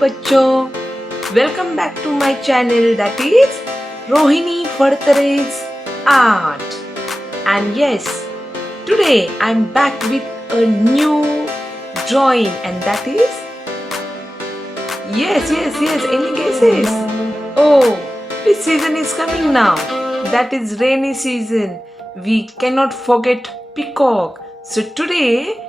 बच्चों, welcome back to my channel, that is Rohini Fadtare's Art. And yes, today I'm back with a new drawing, and that is yes, any guesses? Oh, which season is coming now? That is rainy season. We cannot forget Peacock. So today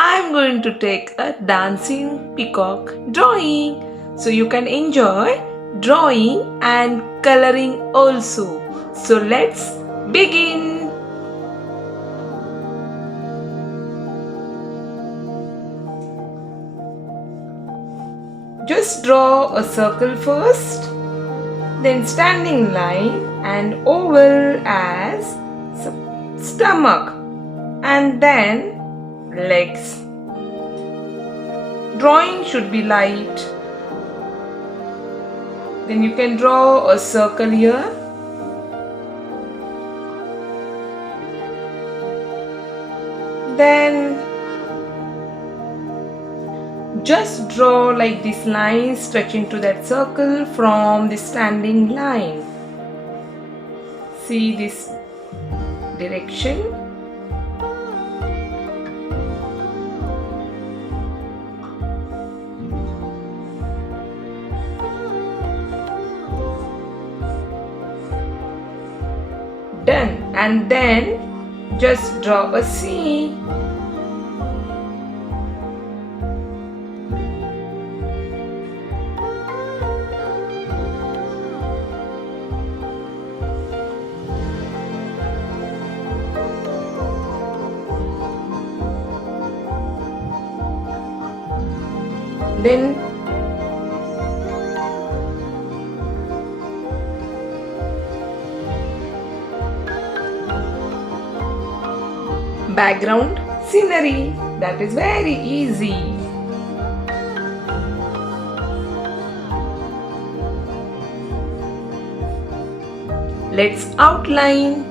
I'm going to take a dancing peacock drawing. So you can enjoy drawing and coloring also. So let's begin. Just draw a circle first, then standing line and oval as stomach, and then legs. Drawing should be light. Then you can draw a circle here. Then just draw like this line stretching to that circle from the standing line. See this direction. Done. And then just draw a C. Then background scenery. That is very easy. Let's outline.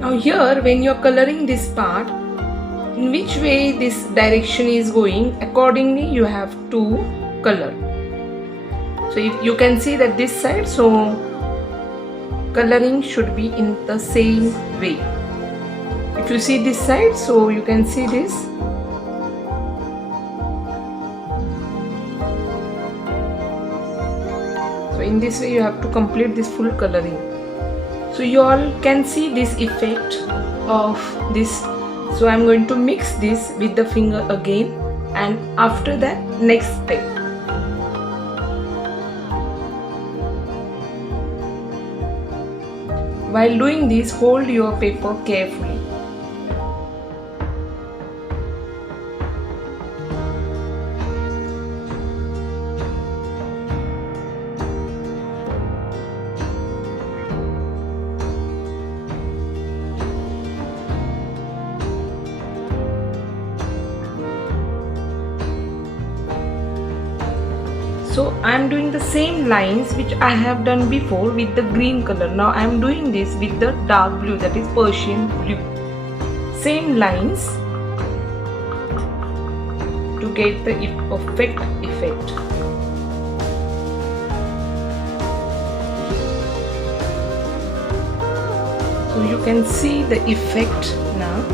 Now here, when you're coloring this part, in which way this direction is going, accordingly you have to color. So if you can see that this side, so coloring should be in the same way. If you see this side, so you can see this. So in this way you have to complete this full coloring. So you all can see this effect of this. So I'm going to mix this with the finger again, and after that next step. While doing this, hold your paper carefully. So I am doing the same lines which I have done before with the green color. Now I am doing this with the dark blue, that is Persian blue. Same lines to get the perfect effect. So you can see the effect now.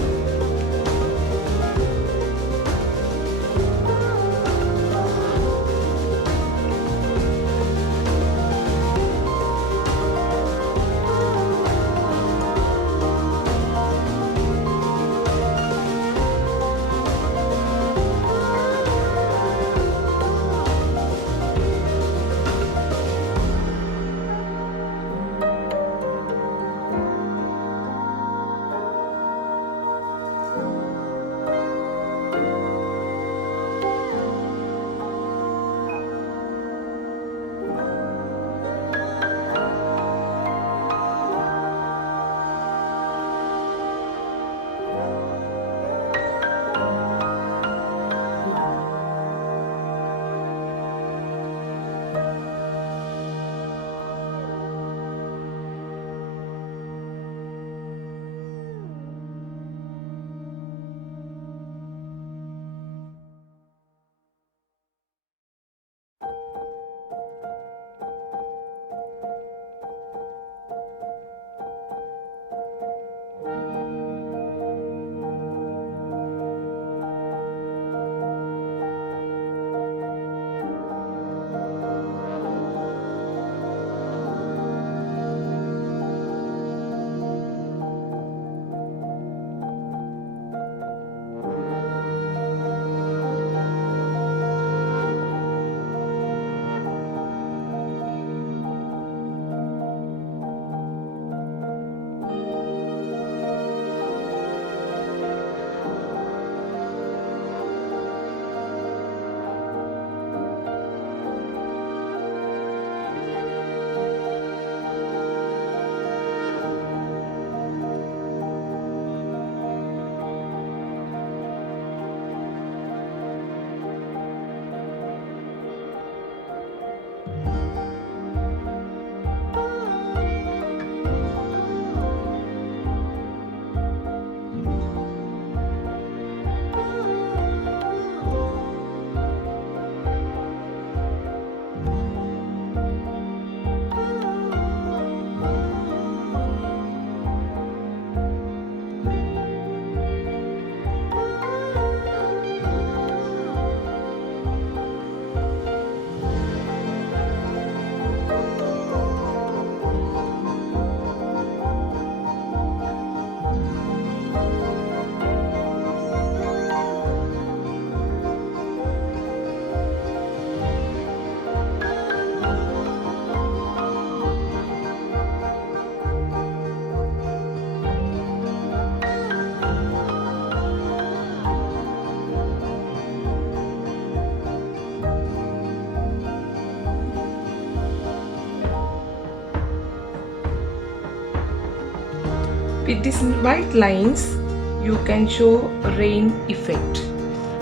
With these white lines you can show rain effect.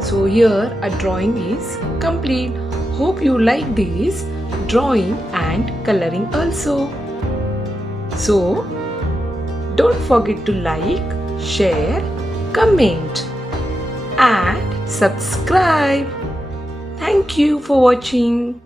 So here a drawing is complete. Hope you like this drawing and coloring also. So Don't forget to like, share, comment, and subscribe. Thank you for watching.